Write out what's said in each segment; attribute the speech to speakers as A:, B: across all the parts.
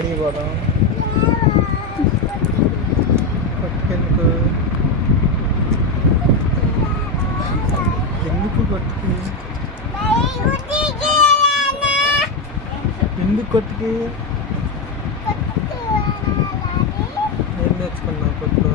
A: అడిగి పోదాం కొట్టుకెందుకు ఎందుకు కొట్టుకి? ఎందుకు కొట్టుకి? ఏం తెచ్చుకున్నావు కొట్టులో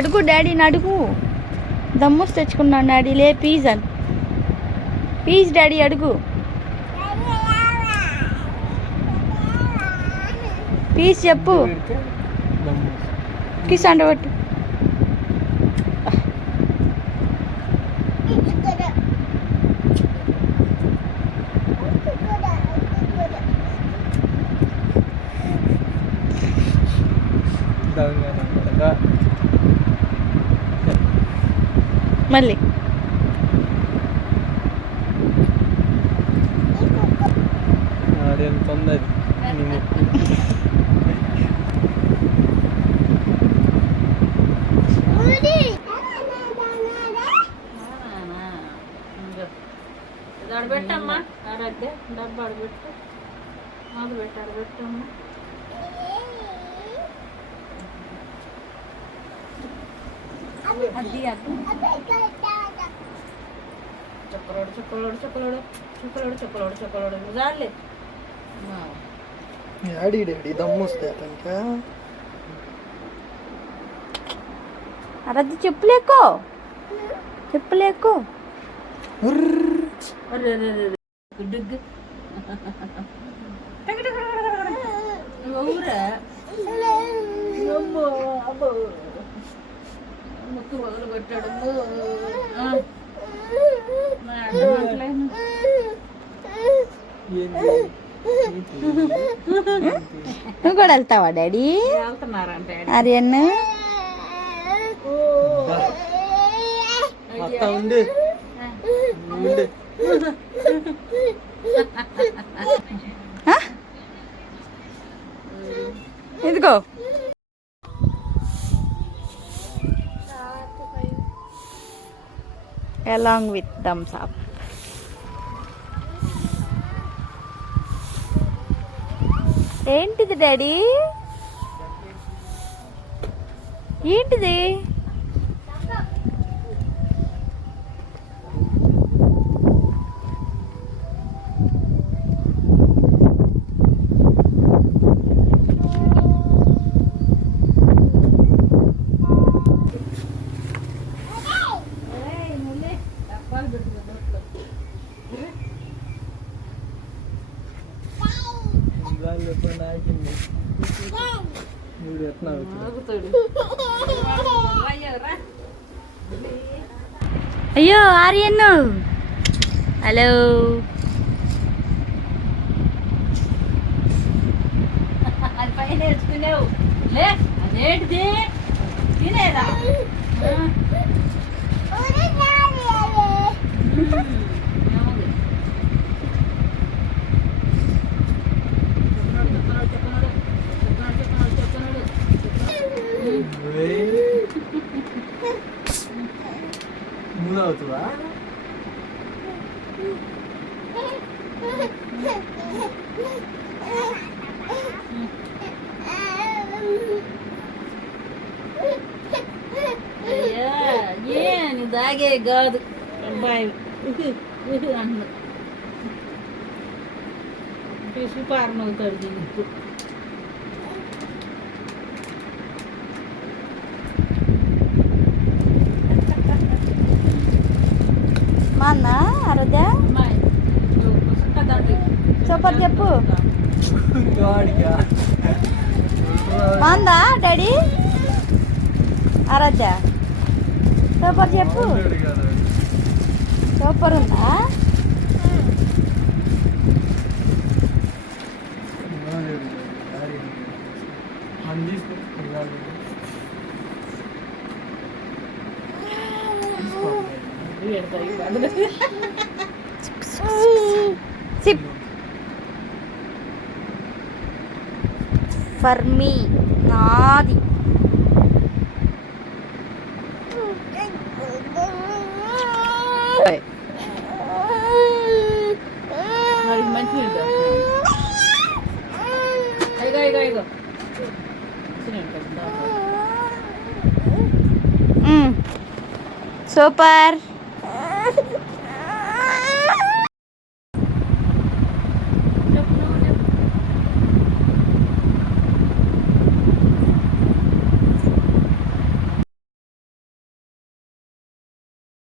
B: అడుగు డాడీని అడుగు దమ్మూస్ తెచ్చుకున్నాను డాడీ. లే పీజ్ అని. పీజ్ డాడీ అడుగు. పీజ్ చెప్పు. కిస్ అండబట్టు
A: దొంగ
B: మళ్ళీ
A: ఆడెంత ఉంది అది నీ ముక్కు
C: పెట్టమ్మా ఆడద్దే డబ్బా ఆడబెట్టు మాకు పెట్టు ఆడబెట్టమ్మా అది అది చొక్కలోడు చొక్కలోడు చొక్కలోడు చొక్కలోడు చొక్కలోడు చొక్కలోడు జాలే
A: డాడీ డాడీ దమ్ము వస్తే ఇంకా
B: అరద్దు చెప్పులేకో చెప్పులేకో
C: అరే అరే అరే గుడ్డుగ్గు ఊరా అమ్మో అబ్బో ముక్కు పగలు కొట్టాడు మాట్లాడను
A: ఏంది
B: నువ్వు కూడా వెళ్తావా డాడీ? ఆర్యన్?
A: అత్త along
B: with thumbs up. With thumbs up ఏంటిది డాడీ ఏంటిది
A: ఎట్లా
C: ఆగుతాడు
B: అయ్యో ఆర్యన్ హలో.
C: అది పైన నేర్చుకునేవు. లే అదేంటిది? తినేదా
A: ముందు
C: అయ్యా ఏ నీ దాగే కాదు. అబ్బాయి. ఉహు ఉహు అంటున్నాడు పిసి పారం అవుతాడు
A: దీని
B: ఇప్పుడు మాన్న అరదా సూపర్ చెప్పు. మాందా డాడీ? అరదా సూపర్ చెప్పు. సూపర్ ఉందా?
A: మనం తీసుకో
B: సిప్ ఫర్ మీ నాది
C: ఇగో ఇగో ఇగో
B: సూపర్.